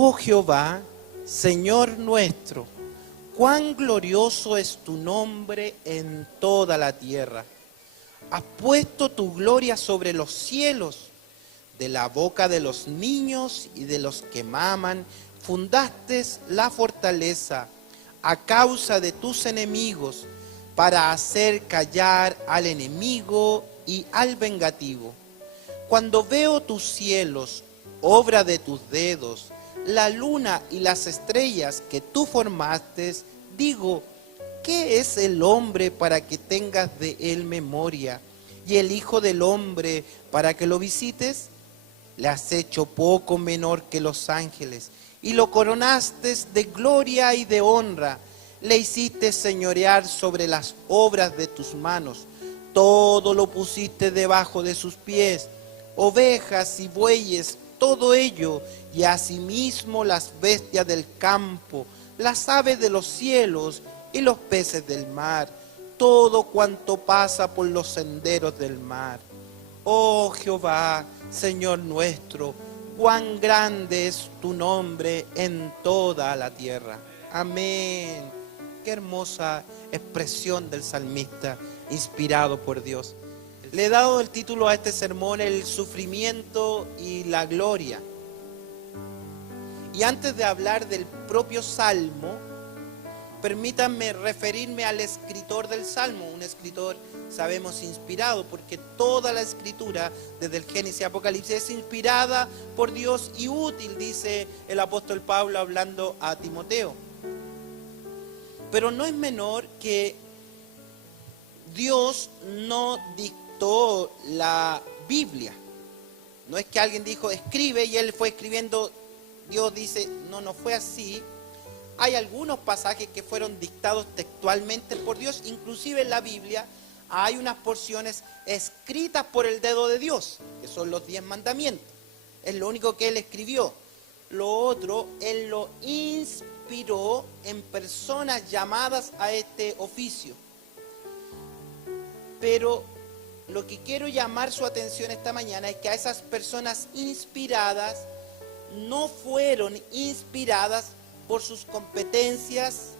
Oh Jehová, Señor nuestro, cuán glorioso es tu nombre en toda la tierra. Has puesto tu gloria sobre los cielos. De la boca de los niños y de los que maman, fundaste la fortaleza a causa de tus enemigos, para hacer callar al enemigo y al vengativo. Cuando veo tus cielos, obra de tus dedos, la luna y las estrellas que tú formaste, digo, ¿qué es el hombre para que tengas de él memoria? ¿Y el hijo del hombre para que lo visites? Le has hecho poco menor que los ángeles, y lo coronaste de gloria y de honra. Le hiciste señorear sobre las obras de tus manos. Todo lo pusiste debajo de sus pies, ovejas y bueyes, todo ello, y asimismo las bestias del campo, las aves de los cielos y los peces del mar, todo cuanto pasa por los senderos del mar. Oh Jehová, Señor nuestro, cuán grande es tu nombre en toda la tierra. Amén. Qué hermosa expresión del salmista, inspirado por Dios. Le he dado el título a este sermón, el sufrimiento y la gloria. Y antes de hablar del propio salmo, permítanme referirme al escritor del salmo, un escritor, sabemos, inspirado, porque toda la escritura, desde el Génesis y Apocalipsis, es inspirada por Dios y útil, dice el apóstol Pablo hablando a Timoteo. Pero no es menor que Dios no dictó la Biblia. No es que alguien dijo, escribe, y él fue escribiendo. Dios dice, no fue así. Hay algunos pasajes que fueron dictados textualmente por Dios, inclusive en la Biblia hay unas porciones escritas por el dedo de Dios, que son los 10 mandamientos. Es lo único que Él escribió. Lo otro, Él lo inspiró en personas llamadas a este oficio. Pero lo que quiero llamar su atención esta mañana es que a esas personas inspiradas no fueron inspiradas por sus competencias,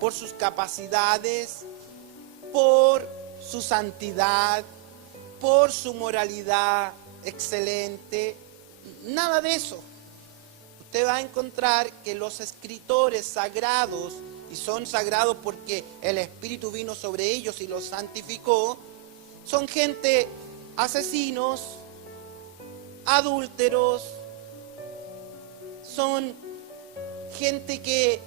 por sus capacidades, por su santidad, por su moralidad excelente, nada de eso. Usted va a encontrar que los escritores sagrados, y son sagrados porque el Espíritu vino sobre ellos y los santificó, son gente asesinos, adúlteros, son gente que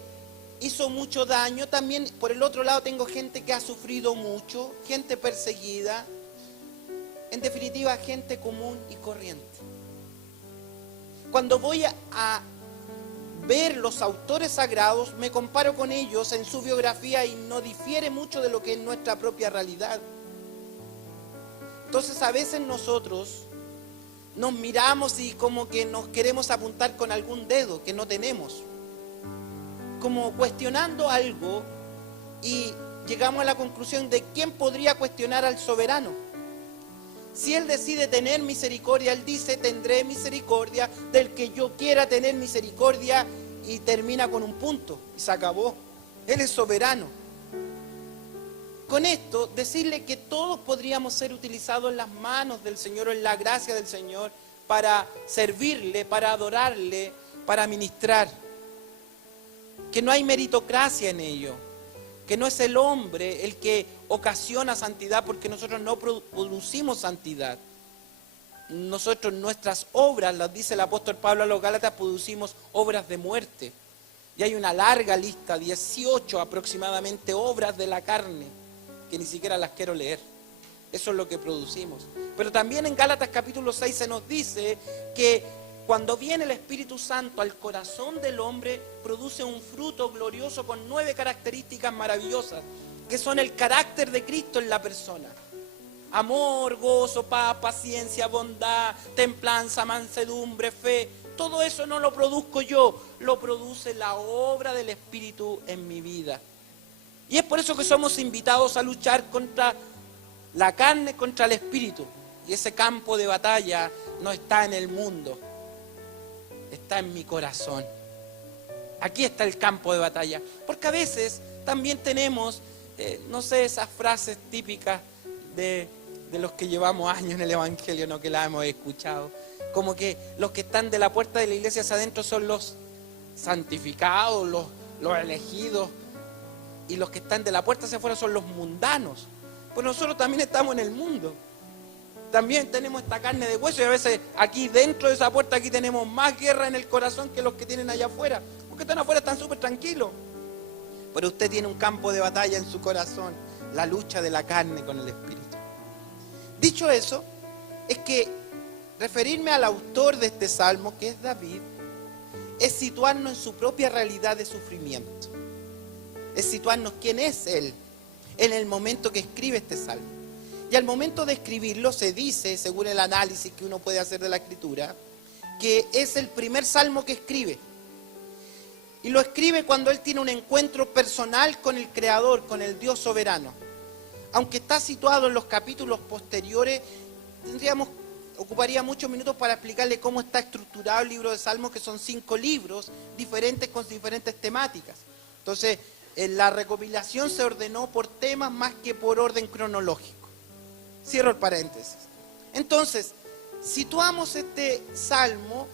hizo mucho daño. También por el otro lado tengo gente que ha sufrido mucho, gente perseguida, en definitiva gente común y corriente. Cuando voy a ver los autores sagrados, me comparo con ellos en su biografía y no difiere mucho de lo que es nuestra propia realidad. Entonces a veces nosotros nos miramos y como que nos queremos apuntar con algún dedo que no tenemos, como cuestionando algo, y llegamos a la conclusión de quién podría cuestionar al soberano. Si Él decide tener misericordia, Él dice, tendré misericordia del que yo quiera tener misericordia, y termina con un punto y se acabó. Él es soberano. Con esto, decirle que todos podríamos ser utilizados en las manos del Señor o en la gracia del Señor para servirle, para adorarle, para ministrar. Que no hay meritocracia en ello, que no es el hombre el que ocasiona santidad, porque nosotros no producimos santidad. Nosotros, nuestras obras, las dice el apóstol Pablo a los Gálatas, producimos obras de muerte. Y hay una larga lista, 18 aproximadamente, obras de la carne, que ni siquiera las quiero leer. Eso es lo que producimos. Pero también en Gálatas capítulo 6 se nos dice que cuando viene el Espíritu Santo al corazón del hombre, produce un fruto glorioso con 9 características maravillosas, que son el carácter de Cristo en la persona. Amor, gozo, paz, paciencia, bondad, templanza, mansedumbre, fe. Todo eso no lo produzco yo, lo produce la obra del Espíritu en mi vida. Y es por eso que somos invitados a luchar contra la carne, contra el Espíritu. Y ese campo de batalla no está en el mundo, está en mi corazón. Aquí está el campo de batalla. Porque a veces también tenemos, no sé, esas frases típicas de los que llevamos años en el Evangelio, no que la hemos escuchado. Como que los que están de la puerta de la iglesia hacia adentro son los santificados, los elegidos. Y los que están de la puerta hacia afuera son los mundanos. Pues nosotros también estamos en el mundo. También tenemos esta carne de hueso y a veces aquí dentro de esa puerta aquí tenemos más guerra en el corazón que los que tienen allá afuera. Porque están afuera, están súper tranquilos. Pero usted tiene un campo de batalla en su corazón, la lucha de la carne con el espíritu. Dicho eso, es que referirme al autor de este salmo, que es David, es situarnos en su propia realidad de sufrimiento. Es situarnos quién es él en el momento que escribe este salmo. Y al momento de escribirlo se dice, según el análisis que uno puede hacer de la escritura, que es el primer salmo que escribe. Y lo escribe cuando él tiene un encuentro personal con el Creador, con el Dios soberano. Aunque está situado en los capítulos posteriores, ocuparía muchos minutos para explicarle cómo está estructurado el libro de Salmos, que son 5 libros diferentes con diferentes temáticas. Entonces, la recopilación se ordenó por temas más que por orden cronológico. Cierro el paréntesis. Entonces, situamos este salmo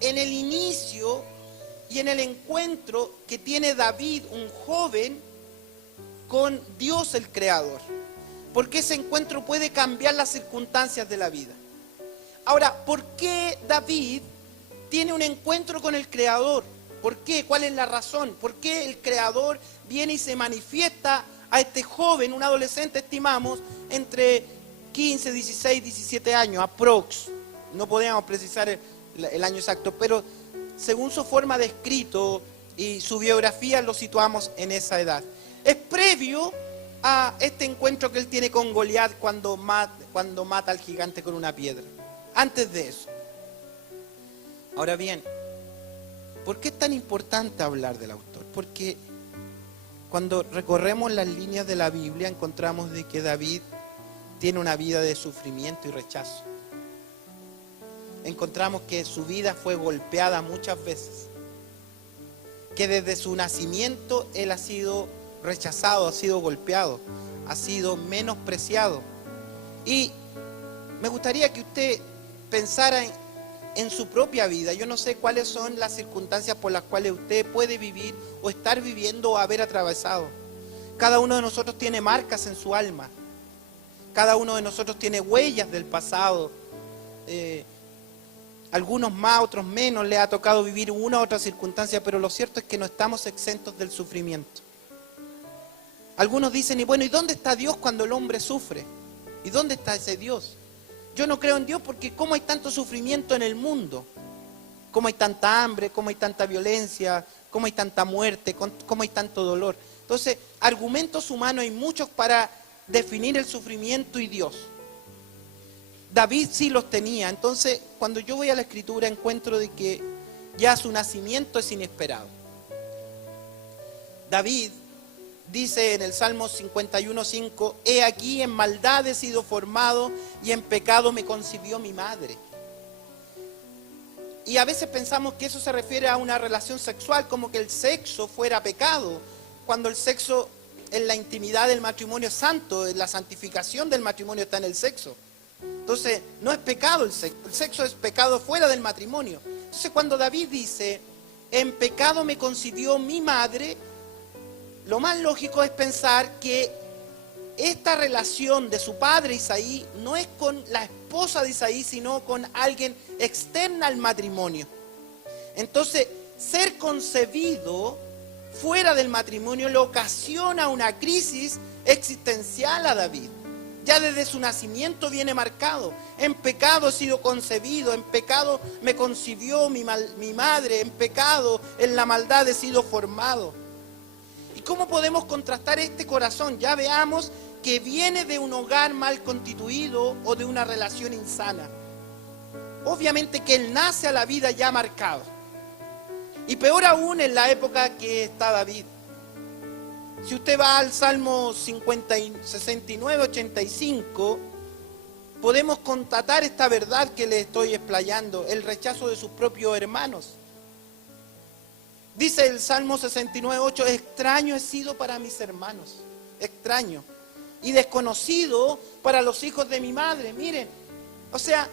en el inicio y en el encuentro que tiene David, un joven, con Dios el Creador. Porque ese encuentro puede cambiar las circunstancias de la vida. Ahora, ¿por qué David tiene un encuentro con el Creador? ¿Por qué? ¿Cuál es la razón? ¿Por qué el Creador viene y se manifiesta a este joven, un adolescente, estimamos, entre 15, 16, 17 años, aprox? No podemos precisar el año exacto, pero según su forma de escrito y su biografía lo situamos en esa edad. Es previo a este encuentro que él tiene con Goliat cuando mata al gigante con una piedra. Antes de eso. Ahora bien, ¿por qué es tan importante hablar del autor? Porque cuando recorremos las líneas de la Biblia encontramos de que David tiene una vida de sufrimiento y rechazo. Encontramos que su vida fue golpeada muchas veces. Que desde su nacimiento él ha sido rechazado, ha sido golpeado, ha sido menospreciado. Y me gustaría que usted pensara en su propia vida. Yo no sé cuáles son las circunstancias por las cuales usted puede vivir o estar viviendo o haber atravesado. Cada uno de nosotros tiene marcas en su alma. Cada uno de nosotros tiene huellas del pasado. Algunos más, otros menos, le ha tocado vivir una u otra circunstancia, pero lo cierto es que no estamos exentos del sufrimiento. Algunos dicen, y bueno, ¿y dónde está Dios cuando el hombre sufre? ¿Y dónde está ese Dios? Yo no creo en Dios porque ¿cómo hay tanto sufrimiento en el mundo? ¿Cómo hay tanta hambre? ¿Cómo hay tanta violencia? ¿Cómo hay tanta muerte? ¿Cómo hay tanto dolor? Entonces, argumentos humanos hay muchos para definir el sufrimiento y Dios. David sí los tenía. Entonces, cuando yo voy a la Escritura encuentro de que ya su nacimiento es inesperado. David dice en el Salmo 51:5, he aquí en maldad he sido formado y en pecado me concibió mi madre. Y a veces pensamos que eso se refiere a una relación sexual, como que el sexo fuera pecado, cuando el sexo en la intimidad del matrimonio es santo, en la santificación del matrimonio está en el sexo. Entonces, no es pecado el sexo es pecado fuera del matrimonio. Entonces, cuando David dice, en pecado me concibió mi madre, lo más lógico es pensar que esta relación de su padre Isaí no es con la esposa de Isaí, sino con alguien externa al matrimonio. Entonces, ser concebido fuera del matrimonio le ocasiona una crisis existencial a David. Ya desde su nacimiento viene marcado. En pecado he sido concebido, en pecado me concibió mi madre, en pecado, en la maldad he sido formado. ¿Y cómo podemos contrastar este corazón? Ya veamos que viene de un hogar mal constituido o de una relación insana. Obviamente que él nace a la vida ya marcado. Y peor aún en la época que está David. Si usted va al Salmo 69, 85, podemos constatar esta verdad que le estoy explayando, el rechazo de sus propios hermanos. Dice el Salmo 69:8, extraño he sido para mis hermanos, extraño, y desconocido para los hijos de mi madre. Miren, o sea,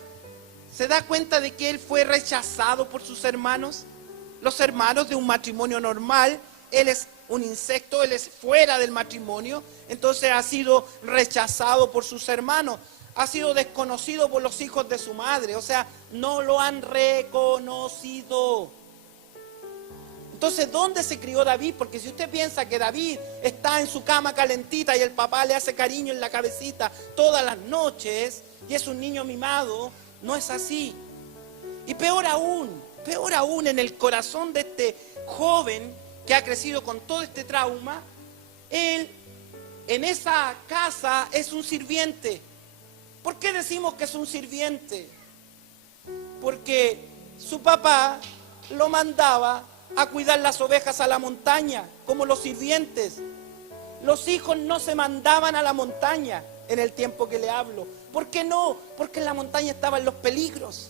¿se da cuenta de que él fue rechazado por sus hermanos? Los hermanos de un matrimonio normal, él es un insecto, él es fuera del matrimonio, entonces ha sido rechazado por sus hermanos, ha sido desconocido por los hijos de su madre, o sea, no lo han reconocido. Entonces, ¿dónde se crió David? Porque si usted piensa que David está en su cama calentita y el papá le hace cariño en la cabecita todas las noches y es un niño mimado, no es así. Y peor aún en el corazón de este joven que ha crecido con todo este trauma, él en esa casa es un sirviente. ¿Por qué decimos que es un sirviente? Porque su papá lo mandaba a cuidar las ovejas a la montaña, como los sirvientes. Los hijos no se mandaban a la montaña en el tiempo que le hablo. ¿Por qué no? Porque en la montaña estaban los peligros.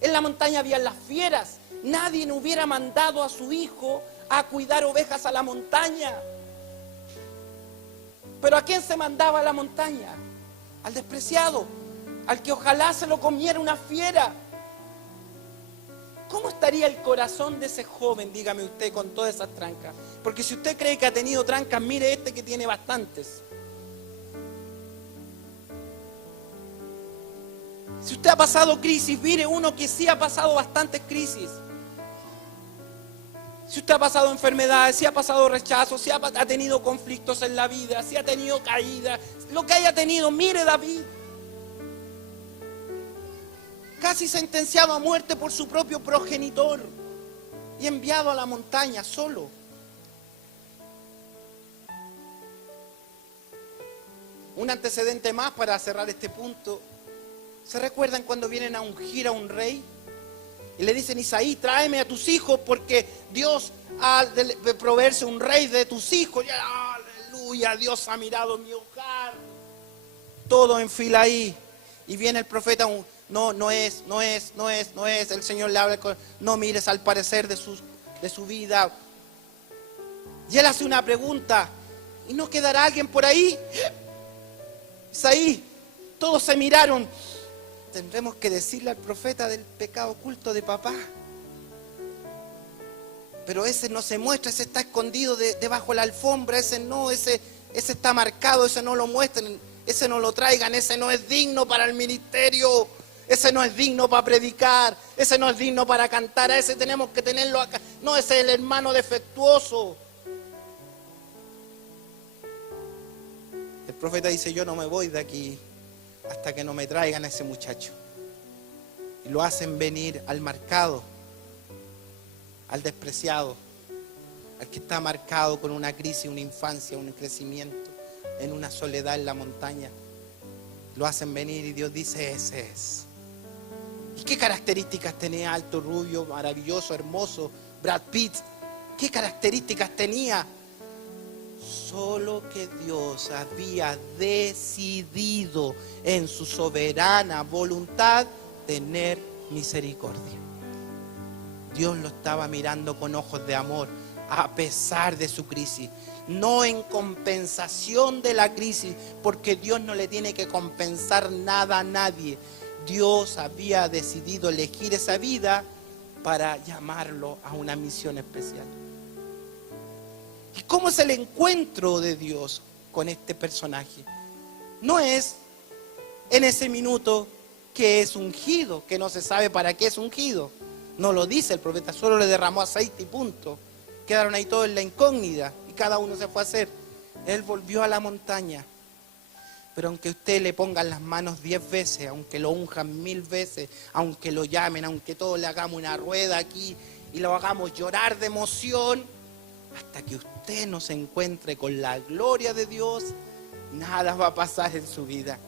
En la montaña había las fieras. Nadie no hubiera mandado a su hijo a cuidar ovejas a la montaña. ¿Pero a quién se mandaba a la montaña? Al despreciado, al que ojalá se lo comiera una fiera. ¿Cómo estaría el corazón de ese joven, dígame usted, con todas esas trancas? Porque si usted cree que ha tenido trancas, mire este que tiene bastantes. Si usted ha pasado crisis, mire uno que sí ha pasado bastantes crisis. Si usted ha pasado enfermedades, si ha pasado rechazos, si ha tenido conflictos en la vida, si ha tenido caídas, lo que haya tenido, mire David. Casi sentenciado a muerte por su propio progenitor y enviado a la montaña solo. Un antecedente más para cerrar este punto. ¿Se recuerdan cuando vienen a ungir a un rey? Y le dicen, Isaí, tráeme a tus hijos porque Dios ha de proveerse un rey de tus hijos. Y, aleluya, Dios ha mirado mi hogar. Todo en fila ahí. Y viene el profeta, no es. El Señor le habla, no mires al parecer de su vida. Y él hace una pregunta, ¿y no quedará alguien por ahí? Isaí, todos se miraron. Tendremos que decirle al profeta del pecado oculto de papá. Pero ese no se muestra, ese está escondido debajo de la alfombra, ese está marcado, ese no lo muestren, ese no lo traigan, ese no es digno para el ministerio, ese no es digno para predicar, ese no es digno para cantar, a ese tenemos que tenerlo acá. No, ese es el hermano defectuoso. El profeta dice, yo no me voy de aquí hasta que no me traigan a ese muchacho. Y lo hacen venir al marcado, al despreciado, al que está marcado con una crisis, una infancia, un crecimiento, en una soledad en la montaña. Lo hacen venir y Dios dice, ese es. ¿Y qué características tenía? Alto, rubio, maravilloso, hermoso, Brad Pitt. ¿Qué características tenía? Solo que Dios había decidido en su soberana voluntad tener misericordia. Dios lo estaba mirando con ojos de amor a pesar de su crisis, no en compensación de la crisis, porque Dios no le tiene que compensar nada a nadie. Dios había decidido elegir esa vida para llamarlo a una misión especial. ¿Y cómo es el encuentro de Dios con este personaje? No es en ese minuto que es ungido, que no se sabe para qué es ungido. No lo dice el profeta, solo le derramó aceite y punto. Quedaron ahí todos en la incógnita y cada uno se fue a hacer. Él volvió a la montaña. Pero aunque usted le pongan las manos 10 veces, aunque lo unjan 1000 veces, aunque lo llamen, aunque todos le hagamos una rueda aquí y lo hagamos llorar de emoción, hasta que usted no se encuentre con la gloria de Dios, nada va a pasar en su vida,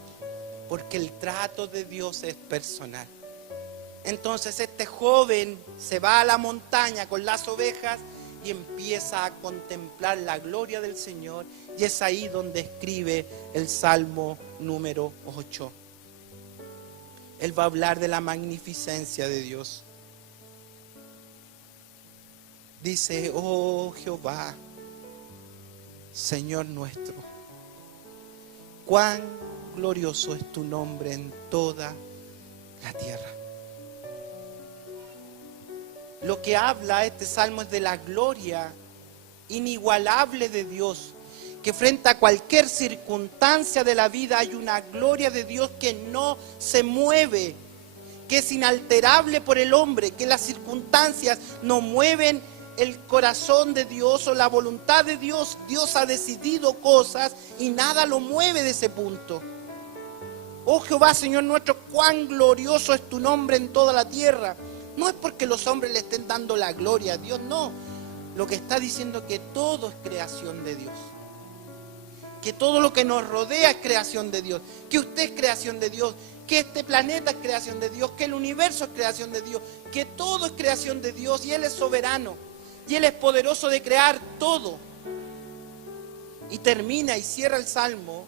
porque el trato de Dios es personal. Entonces este joven se va a la montaña con las ovejas y empieza a contemplar la gloria del Señor, y es ahí donde escribe el Salmo número 8. Él va a hablar de la magnificencia de Dios. dice: oh Jehová, Señor nuestro, cuán glorioso es tu nombre en toda la tierra. Lo que habla este salmo es de la gloria inigualable de Dios, que frente a cualquier circunstancia de la vida hay una gloria de Dios que no se mueve, que es inalterable por el hombre, que las circunstancias no mueven el corazón de Dios o la voluntad de Dios. Dios ha decidido cosas y nada lo mueve de ese punto. Oh Jehová, Señor nuestro, cuán glorioso es tu nombre en toda la tierra. No es porque los hombres le estén dando la gloria a Dios, no. Lo que está diciendo es que todo es creación de Dios. Que todo lo que nos rodea es creación de Dios. Que usted es creación de Dios. Que este planeta es creación de Dios. Que el universo es creación de Dios. Que todo es creación de Dios. Y Él es soberano. Y Él es poderoso de crear todo. Y termina y cierra el Salmo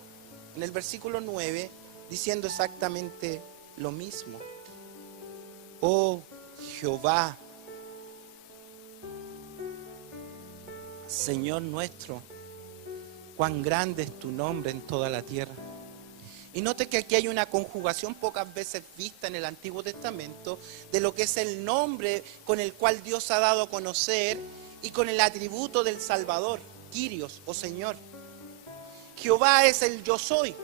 en el versículo 9 diciendo exactamente lo mismo. Oh Jehová, Señor nuestro, cuán grande es tu nombre en toda la tierra. Y note que aquí hay una conjugación pocas veces vista en el Antiguo Testamento de lo que es el nombre con el cual Dios ha dado a conocer y con el atributo del Salvador, Kyrios o Señor. Jehová es el yo soy.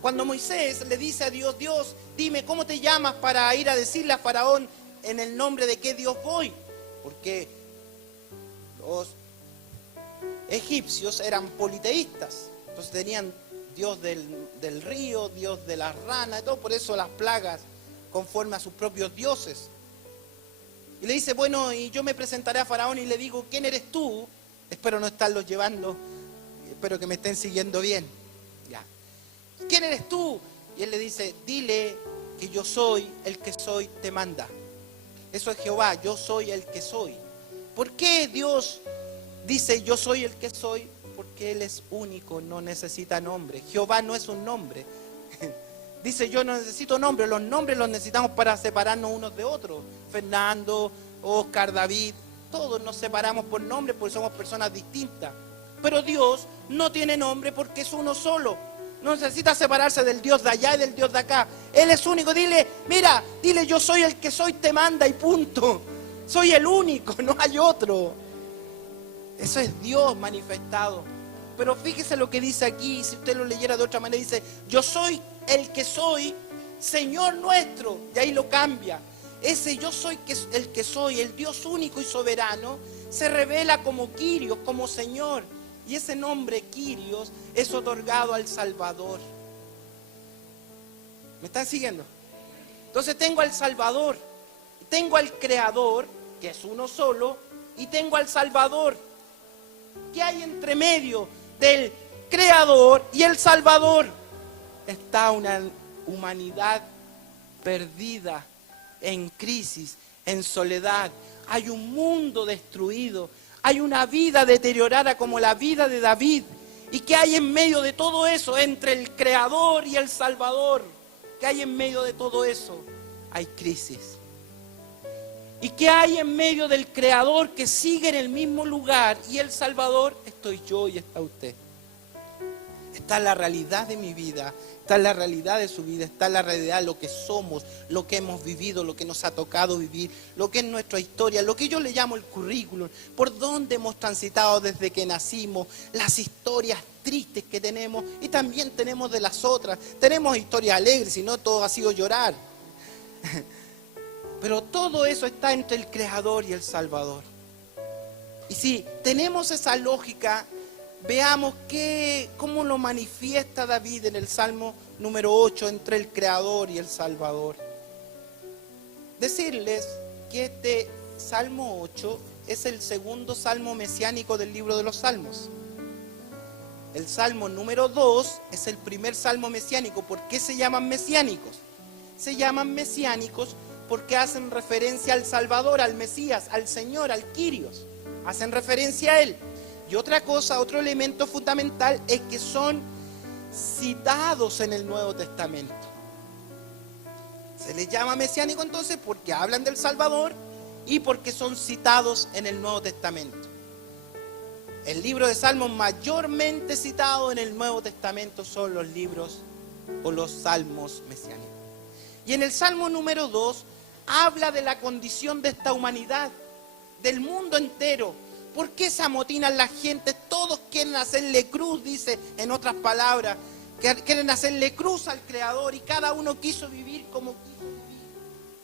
Cuando Moisés le dice a Dios: Dios, dime cómo te llamas para ir a decirle a Faraón en el nombre de qué Dios voy. Porque los egipcios eran politeístas, entonces tenían Dios del río, Dios de las ranas, y todo, por eso las plagas conforme a sus propios dioses. Y le dice: bueno, y yo me presentaré a Faraón y le digo: ¿quién eres tú? Espero no estarlos llevando, espero que me estén siguiendo bien. Ya. ¿Quién eres tú? Y él le dice: dile que yo soy el que soy, te manda. Eso es Jehová, yo soy el que soy. ¿Por qué Dios dice yo soy el que soy? Porque Él es único, no necesita nombre. Jehová no es un nombre. Dice: yo no necesito nombre. Los nombres los necesitamos para separarnos unos de otros. Fernando, Oscar, David, todos nos separamos por nombre porque somos personas distintas. Pero Dios no tiene nombre porque es uno solo. No necesita separarse del Dios de allá y del Dios de acá. Él es único. Dile, mira, dile yo soy el que soy, te manda y punto. Soy el único, no hay otro. Eso es Dios manifestado. Pero fíjese lo que dice aquí, si usted lo leyera de otra manera, dice: yo soy el que soy, Señor nuestro. Y ahí lo cambia. Ese yo soy el que soy, el Dios único y soberano, se revela como Kyrios, como Señor. Y ese nombre Kyrios es otorgado al Salvador. ¿Me están siguiendo? Entonces tengo al Salvador, tengo al Creador, que es uno solo, y tengo al Salvador. ¿Qué hay entre medio del Creador y el Salvador? Está una humanidad perdida, en crisis, en soledad. Hay un mundo destruido. Hay una vida deteriorada como la vida de David. ¿Y qué hay en medio de todo eso? Entre el Creador y el Salvador. ¿Qué hay en medio de todo eso? Hay crisis. ¿Y qué hay en medio del Creador que sigue en el mismo lugar y el Salvador? Estoy yo y está usted. Está la realidad de mi vida, está la realidad de su vida, está la realidad de lo que somos, lo que hemos vivido, lo que nos ha tocado vivir, lo que es nuestra historia, lo que yo le llamo el currículum, por donde hemos transitado desde que nacimos, las historias tristes que tenemos y también tenemos de las otras. Tenemos historias alegres, si no todo ha sido llorar. Pero todo eso está entre el Creador y el Salvador. Y si tenemos esa lógica, veamos cómo lo manifiesta David en el Salmo número 8 entre el Creador y el Salvador. Decirles que este Salmo 8 es el segundo salmo mesiánico del libro de los Salmos. El Salmo número 2 es el primer salmo mesiánico. ¿Por qué se llaman mesiánicos? Se llaman mesiánicos porque hacen referencia al Salvador, al Mesías, al Señor, al Kyrios. Hacen referencia a Él. Y otra cosa, otro elemento fundamental es que son citados en el Nuevo Testamento. Se les llama mesiánico entonces porque hablan del Salvador y porque son citados en el Nuevo Testamento. El libro de Salmos mayormente citado en el Nuevo Testamento son los libros o los salmos mesiánicos. Y en el Salmo número 2 habla de la condición de esta humanidad, del mundo entero. ¿Por qué se amotinan la gente? Todos quieren hacerle cruz, dice en otras palabras. Quieren hacerle cruz al Creador y cada uno quiso vivir como quiso vivir.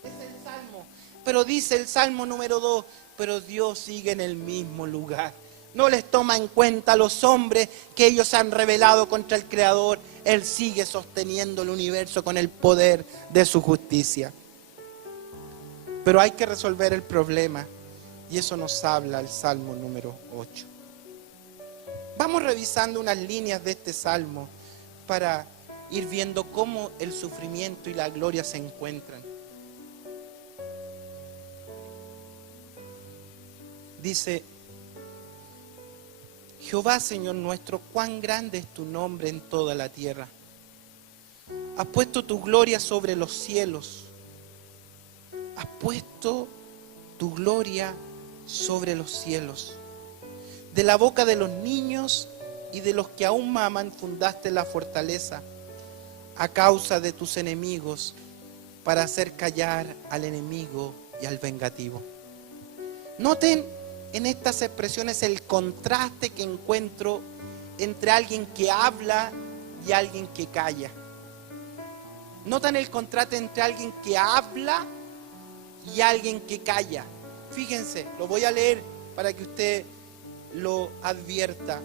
Es el Salmo. Pero dice el Salmo número 2, pero Dios sigue en el mismo lugar. No les toma en cuenta a los hombres que ellos se han rebelado contra el Creador. Él sigue sosteniendo el universo con el poder de su justicia. Pero hay que resolver el problema. Y eso nos habla el Salmo número 8. Vamos revisando unas líneas de este Salmo para ir viendo cómo el sufrimiento y la gloria se encuentran. Dice: Jehová, Señor nuestro, cuán grande es tu nombre en toda la tierra. Has puesto tu gloria sobre los cielos. Has puesto tu gloria sobre los cielos. De la boca de los niños y de los que aún maman fundaste la fortaleza a causa de tus enemigos, para hacer callar al enemigo y al vengativo. Noten en estas expresiones el contraste que encuentro entre alguien que habla y alguien que calla. Notan el contraste entre alguien que habla y alguien que calla. Fíjense, lo voy a leer para que usted lo advierta.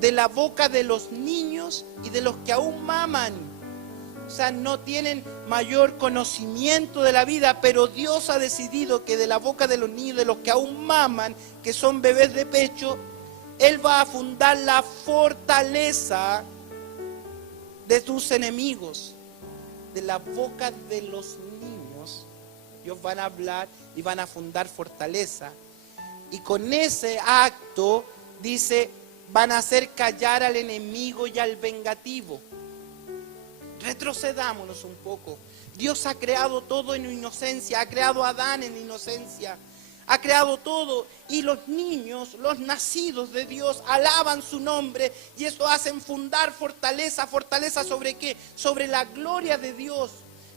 De la boca de los niños y de los que aún maman. O sea, no tienen mayor conocimiento de la vida, pero Dios ha decidido que de la boca de los niños, de los que aún maman, que son bebés de pecho, Él va a fundar la fortaleza de tus enemigos. De la boca de los niños, ellos van a hablar y van a fundar fortaleza. Y con ese acto, dice, van a hacer callar al enemigo y al vengativo. Retrocedámonos un poco. Dios ha creado todo en inocencia, ha creado a Adán en inocencia, ha creado todo, y los niños, los nacidos de Dios, alaban su nombre, y eso hacen fundar fortaleza. ¿Fortaleza sobre qué? Sobre la gloria de Dios.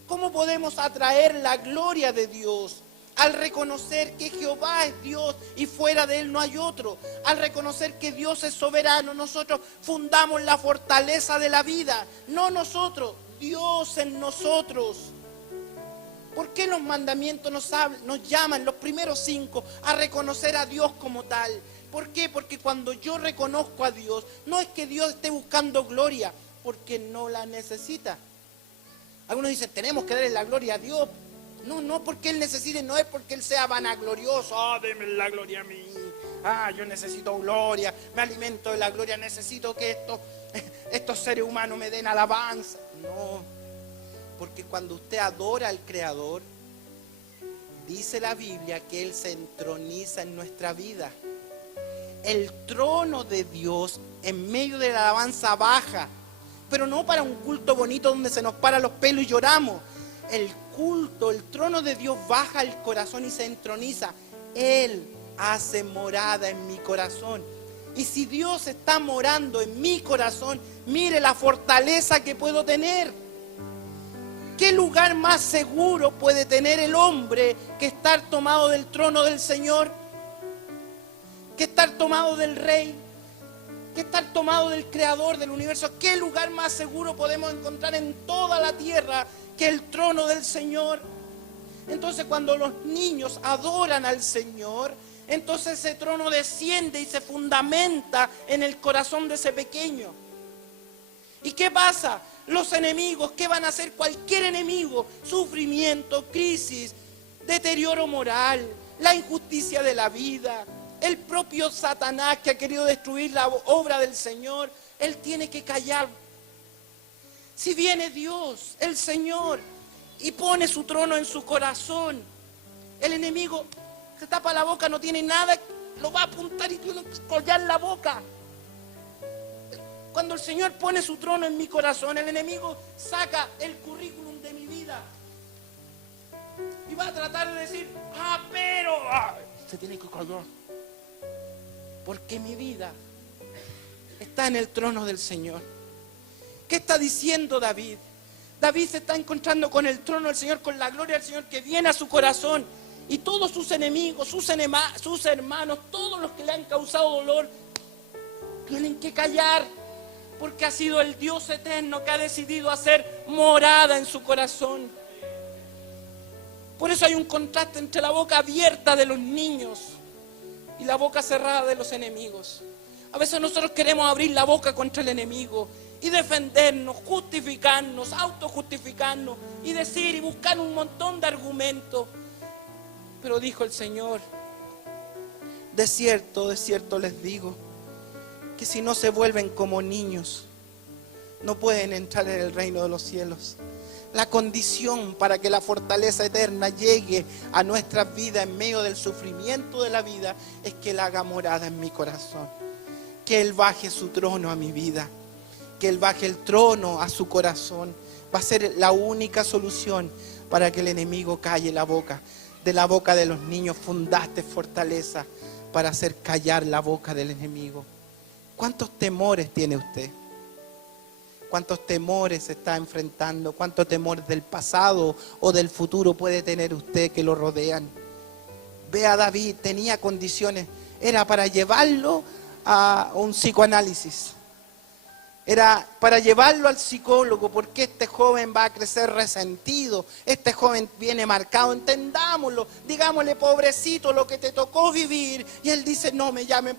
¿Cómo podemos atraer la gloria de Dios? Al reconocer que Jehová es Dios y fuera de Él no hay otro. Al reconocer que Dios es soberano, nosotros fundamos la fortaleza de la vida. No nosotros, Dios en nosotros. ¿Por qué los mandamientos nos llaman, los primeros 5, a reconocer a Dios como tal? ¿Por qué? Porque cuando yo reconozco a Dios, no es que Dios esté buscando gloria, porque no la necesita. Algunos dicen, tenemos que darle la gloria a Dios. No porque Él necesite, no es porque Él sea vanaglorioso. Deme la gloria a mí. Yo necesito gloria, me alimento de la gloria, necesito que estos seres humanos me den alabanza. No, porque cuando usted adora al Creador, dice la Biblia que Él se entroniza en nuestra vida. El trono de Dios en medio de la alabanza baja, pero no para un culto bonito donde se nos paran los pelos y lloramos. El culto, el trono de Dios baja al corazón y se entroniza. Él hace morada en mi corazón. Y si Dios está morando en mi corazón, mire la fortaleza que puedo tener. ¿Qué lugar más seguro puede tener el hombre que estar tomado del trono del Señor? Que estar tomado del Rey, que estar tomado del Creador del universo. ¿Qué lugar más seguro podemos encontrar en toda la tierra que el trono del Señor? Entonces, cuando los niños adoran al Señor, entonces ese trono desciende y se fundamenta en el corazón de ese pequeño. ¿Y qué pasa? Los enemigos, ¿qué van a hacer? Cualquier enemigo: sufrimiento, crisis, deterioro moral, la injusticia de la vida, el propio Satanás que ha querido destruir la obra del Señor. Él tiene que callar. Si viene Dios, el Señor, y pone su trono en su corazón, el enemigo se tapa la boca, no tiene nada, lo va a apuntar y tiene que collar la boca. Cuando el Señor pone su trono en mi corazón, el enemigo saca el currículum de mi vida. Y va a tratar de decir, pero... se tiene que callar. Porque mi vida está en el trono del Señor. ¿Qué está diciendo David? David se está encontrando con el trono del Señor, con la gloria del Señor que viene a su corazón. Y todos sus enemigos, sus hermanos, todos los que le han causado dolor, tienen que callar. Porque ha sido el Dios eterno que ha decidido hacer morada en su corazón. Por eso hay un contraste entre la boca abierta de los niños y la boca cerrada de los enemigos. A veces nosotros queremos abrir la boca contra el enemigo y defendernos, justificarnos, autojustificarnos y decir y buscar un montón de argumentos. Pero dijo el Señor, de cierto les digo, que si no se vuelven como niños, no pueden entrar en el reino de los cielos. La condición para que la fortaleza eterna llegue a nuestras vidas en medio del sufrimiento de la vida es que Él haga morada en mi corazón. Que Él baje su trono a mi vida. Que Él baje el trono a su corazón. Va a ser la única solución para que el enemigo calle la boca. De la boca de los niños fundaste fortaleza para hacer callar la boca del enemigo. ¿Cuántos temores tiene usted? ¿Cuántos temores se está enfrentando? ¿Cuántos temores del pasado o del futuro puede tener usted que lo rodean? Ve a David, tenía condiciones. Era para llevarlo a un psicoanálisis. Era para llevarlo al psicólogo, porque este joven va a crecer resentido. Este joven viene marcado, entendámoslo. Digámosle, pobrecito, lo que te tocó vivir. Y él dice, no me llamen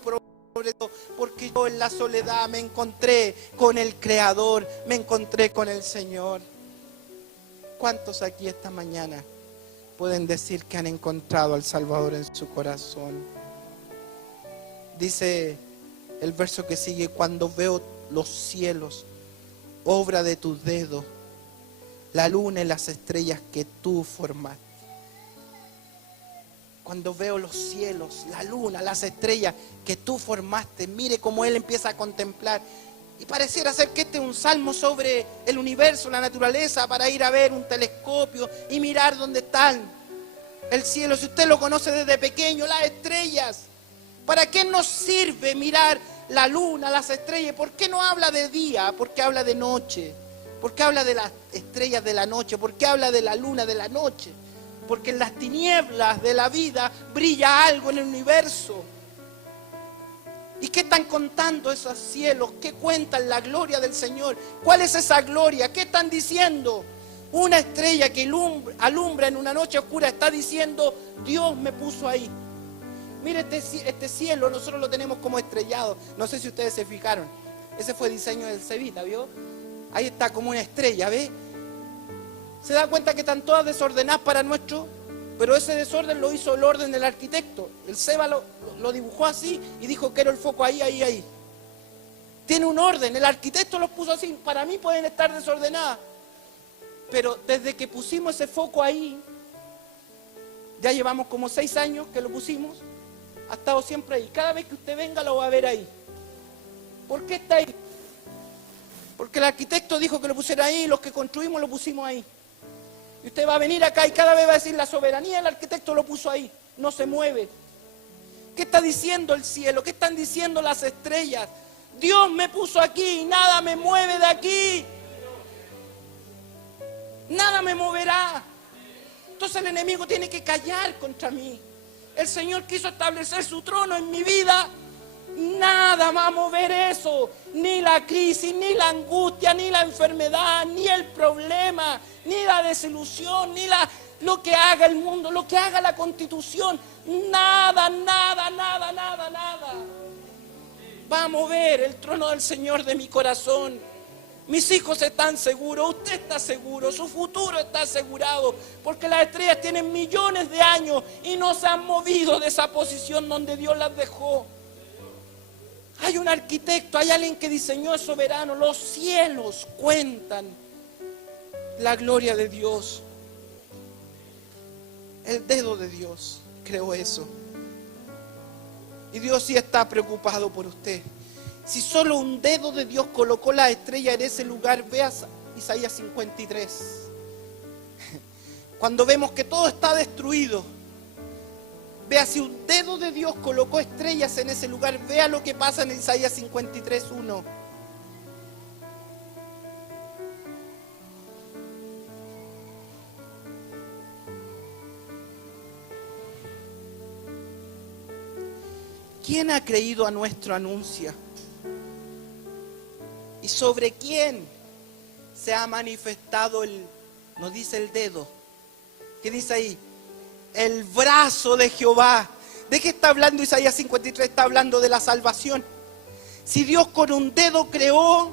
porque yo en la soledad me encontré con el Creador, me encontré con el Señor. ¿Cuántos aquí esta mañana pueden decir que han encontrado al Salvador en su corazón? Dice el verso que sigue, cuando veo los cielos, obra de tus dedos, la luna y las estrellas que tú formaste. Cuando veo los cielos, la luna, las estrellas que tú formaste, mire cómo él empieza a contemplar. Y pareciera ser que este es un salmo sobre el universo, la naturaleza, para ir a ver un telescopio y mirar dónde están el cielo. Si usted lo conoce desde pequeño, las estrellas. ¿Para qué nos sirve mirar la luna, las estrellas? ¿Por qué no habla de día? ¿Por qué habla de noche? ¿Por qué habla de las estrellas de la noche? ¿Por qué habla de la luna de la noche? Porque en las tinieblas de la vida brilla algo en el universo. ¿Y qué están contando esos cielos? ¿Qué cuentan la gloria del Señor? ¿Cuál es esa gloria? ¿Qué están diciendo? Una estrella que alumbra en una noche oscura está diciendo, Dios me puso ahí. Mire este cielo, nosotros lo tenemos como estrellado. No sé si ustedes se fijaron. Ese fue el diseño del Cevita, ¿vio? Ahí está como una estrella, ¿ve? Se da cuenta que están todas desordenadas para nuestro, pero ese desorden lo hizo el orden del arquitecto. El Seba lo dibujó así y dijo, quiero el foco ahí, ahí, ahí. Tiene un orden, el arquitecto los puso así. Para mí pueden estar desordenadas, pero desde que pusimos ese foco ahí, ya llevamos como 6 años que lo pusimos, ha estado siempre ahí. Cada vez que usted venga lo va a ver ahí. ¿Por qué está ahí? Porque el arquitecto dijo que lo pusiera ahí y los que construimos lo pusimos ahí. Y usted va a venir acá y cada vez va a decir, la soberanía del arquitecto lo puso ahí, no se mueve. ¿Qué está diciendo el cielo? ¿Qué están diciendo las estrellas? Dios me puso aquí y nada me mueve de aquí. Nada me moverá. Entonces el enemigo tiene que callar contra mí. El Señor quiso establecer su trono en mi vida. Nada va a mover eso, ni la crisis, ni la angustia, ni la enfermedad, ni el problema, ni la desilusión, ni lo que haga el mundo, lo que haga la Constitución. Nada va a mover el trono del Señor de mi corazón. Mis hijos están seguros, usted está seguro, su futuro está asegurado, porque las estrellas tienen millones de años y no se han movido de esa posición donde Dios las dejó. Hay un arquitecto, hay alguien que diseñó, es soberano. Los cielos cuentan la gloria de Dios. El dedo de Dios creó eso. Y Dios sí está preocupado por usted. Si solo un dedo de Dios colocó la estrella en ese lugar, veas Isaías 53. Cuando vemos que todo está destruido, vea, si un dedo de Dios colocó estrellas en ese lugar, vea lo que pasa en Isaías 53:1. ¿Quién ha creído a nuestro anuncio? ¿Y sobre quién se ha manifestado no dice el dedo? ¿Qué dice ahí? El brazo de Jehová. ¿De qué está hablando Isaías 53? Está hablando de la salvación. Si Dios con un dedo creó,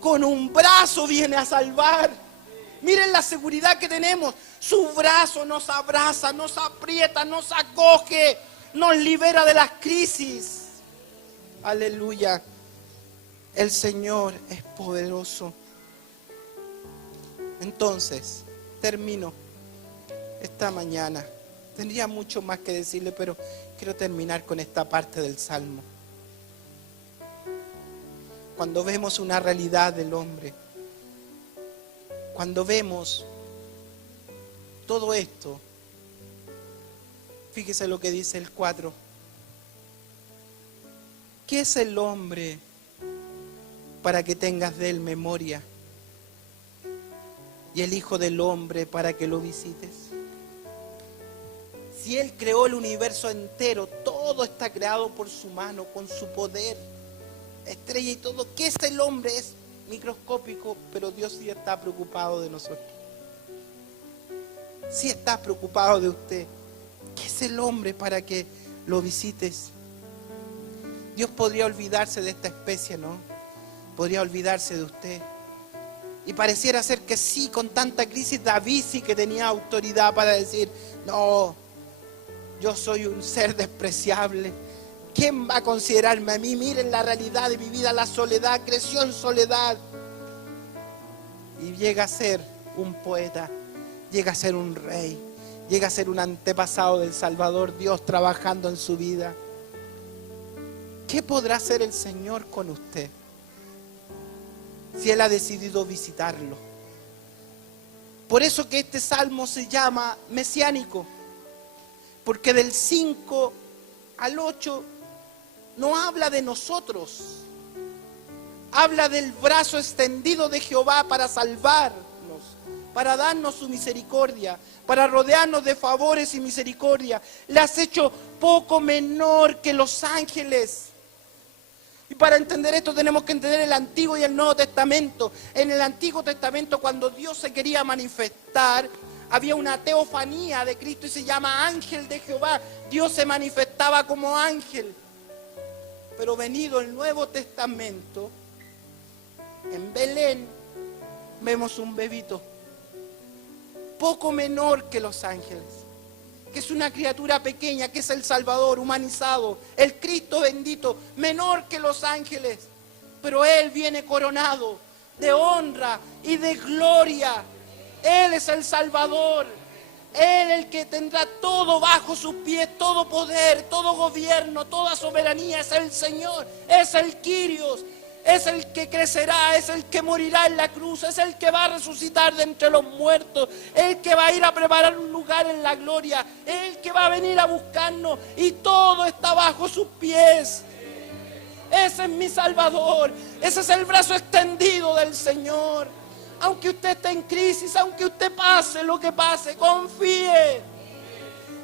con un brazo viene a salvar. Miren la seguridad que tenemos. Su brazo nos abraza, nos aprieta, nos acoge, nos libera de las crisis. Aleluya. El Señor es poderoso. Entonces, termino esta mañana. Tendría mucho más que decirle, pero quiero terminar con esta parte del Salmo. Cuando vemos una realidad del hombre, cuando vemos todo esto, fíjese lo que dice el 4. ¿Qué es el hombre para que tengas de él memoria? Y el Hijo del Hombre para que lo visites. Si Él creó el universo entero, todo está creado por su mano, con su poder, estrella y todo. ¿Qué es el hombre? Es microscópico, pero Dios sí está preocupado de nosotros. Sí está preocupado de usted. ¿Qué es el hombre para que lo visites? Dios podría olvidarse de esta especie, ¿no? Podría olvidarse de usted. Y pareciera ser que sí, con tanta crisis, David sí que tenía autoridad para decir, no, yo soy un ser despreciable. ¿Quién va a considerarme a mí? Miren la realidad de mi vida, la soledad, creció en soledad. Y llega a ser un poeta, llega a ser un rey, llega a ser un antepasado del Salvador, Dios trabajando en su vida. ¿Qué podrá hacer el Señor con usted si Él ha decidido visitarlo? Por eso que este salmo se llama mesiánico, porque del 5 al 8 no habla de nosotros, habla del brazo extendido de Jehová para salvarnos, para darnos su misericordia, para rodearnos de favores y misericordia. Le has hecho poco menor que los ángeles. Y para entender esto tenemos que entender el Antiguo y el Nuevo Testamento. En el Antiguo Testamento, cuando Dios se quería manifestar, había una teofanía de Cristo y se llama ángel de Jehová. Dios se manifestaba como ángel. Pero venido el Nuevo Testamento, en Belén vemos un bebito, poco menor que los ángeles, que es una criatura pequeña, que es el Salvador humanizado, el Cristo bendito, menor que los ángeles, pero Él viene coronado de honra y de gloria. Él es el Salvador, Él el que tendrá todo bajo sus pies, todo poder, todo gobierno, toda soberanía. Es el Señor, es el Kyrios, es el que crecerá, es el que morirá en la cruz, es el que va a resucitar de entre los muertos, el que va a ir a preparar un lugar en la gloria, el que va a venir a buscarnos, y todo está bajo sus pies. Ese es mi Salvador, ese es el brazo extendido del Señor. Aunque usted esté en crisis, aunque usted pase lo que pase, confíe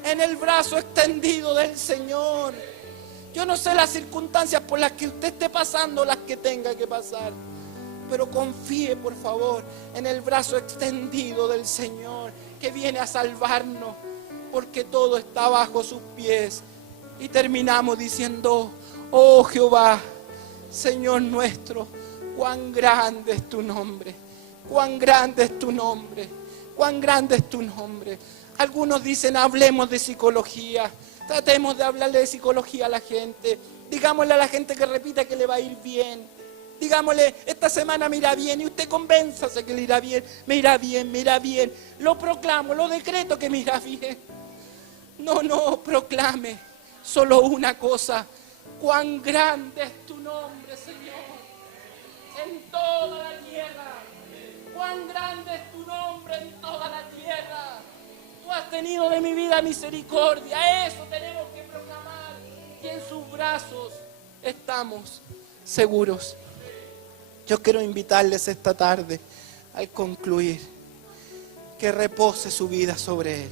en el brazo extendido del Señor. Yo no sé las circunstancias por las que usted esté pasando, las que tenga que pasar, pero confíe, por favor, en el brazo extendido del Señor, que viene a salvarnos, porque todo está bajo sus pies. Y terminamos diciendo, oh Jehová, Señor nuestro, cuán grande es tu nombre, cuán grande es tu nombre, cuán grande es tu nombre. Algunos dicen, hablemos de psicología. Tratemos de hablarle de psicología a la gente. Digámosle a la gente que repita que le va a ir bien. Digámosle, esta semana me irá bien, y usted convénzase que le irá bien. Me irá bien, me irá bien. Lo proclamo, lo decreto que me irá bien. No, proclame solo una cosa. Cuán grande es tu nombre, Señor, en toda la tierra. Cuán grande es tu nombre en toda la tierra. has tenido de mi vida misericordia. Eso tenemos que proclamar. Y en sus brazos estamos seguros. Yo quiero invitarles esta tarde, al concluir, que repose su vida sobre Él.